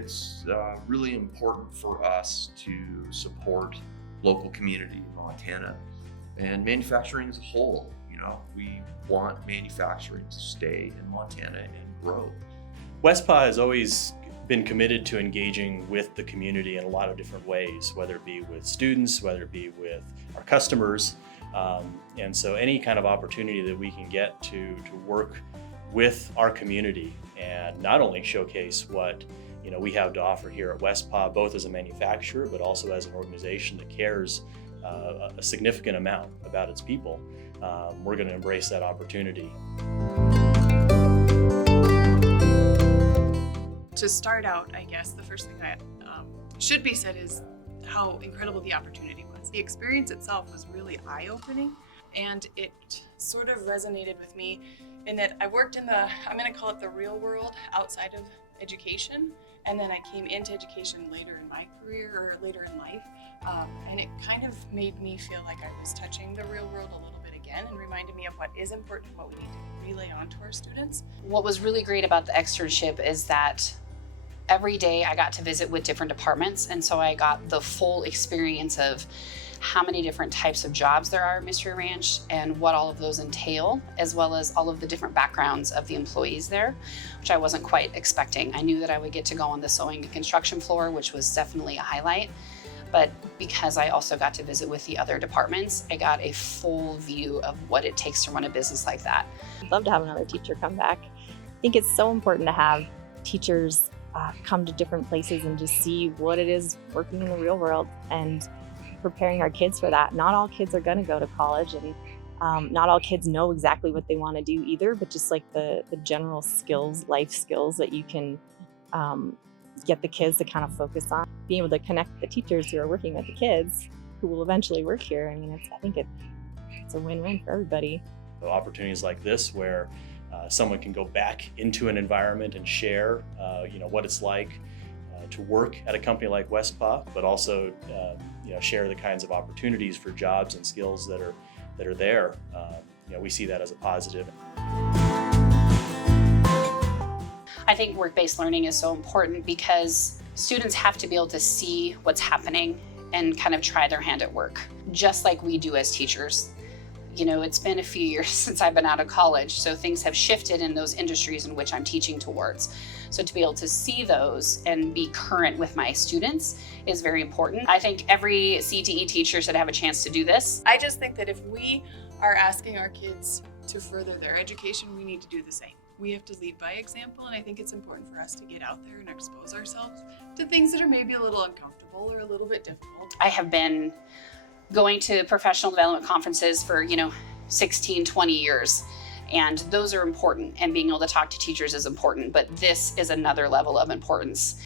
it's really important for us to support local community in Montana and manufacturing as a whole. We want manufacturing to stay in Montana and grow. WestPA has always been committed to engaging with the community in a lot of different ways, whether it be with students, whether it be with our customers. And so any kind of opportunity that we can get to work with our community and not only showcase what we have to offer here at WestPA, both as a manufacturer, but also as an organization that cares a significant amount about its people, we're going to embrace that opportunity. To start out, I guess the first thing that should be said is how incredible the opportunity was. The experience itself was really eye-opening, and it sort of resonated with me in that I worked in I'm going to call it the real world outside of education, and then I came into education later in my career or later in life, and it kind of made me feel like I was touching the real world a little bit again and reminded me of what is important and what we need to relay on to our students. What was really great about the externship is that every day I got to visit with different departments, and so I got the full experience of how many different types of jobs there are at Mystery Ranch and what all of those entail, as well as all of the different backgrounds of the employees there, which I wasn't quite expecting. I knew that I would get to go on the sewing and construction floor, which was definitely a highlight, but because I also got to visit with the other departments, I got a full view of what it takes to run a business like that. I'd love to have another teacher come back. I think it's so important to have teachers come to different places and just see what it is working in the real world and preparing our kids for that. Not all kids are going to go to college, and not all kids know exactly what they want to do either, but just like the general skills, life skills that you can get the kids to kind of focus on. Being able to connect the teachers who are working with the kids who will eventually work here. I mean, I think it's a win-win for everybody. Opportunities like this where someone can go back into an environment and share what it's like to work at a company like WestPA, but also share the kinds of opportunities for jobs and skills that are there. We see that as a positive. I think work-based learning is so important because students have to be able to see what's happening and kind of try their hand at work, just like we do as teachers. It's been a few years since I've been out of college, so things have shifted in those industries in which I'm teaching towards. So to be able to see those and be current with my students is very important. I think every CTE teacher should have a chance to do this. I just think that if we are asking our kids to further their education, we need to do the same. We have to lead by example, and I think it's important for us to get out there and expose ourselves to things that are maybe a little uncomfortable or a little bit difficult. I have been going to professional development conferences for 16, 20 years, and those are important, and being able to talk to teachers is important, but this is another level of importance.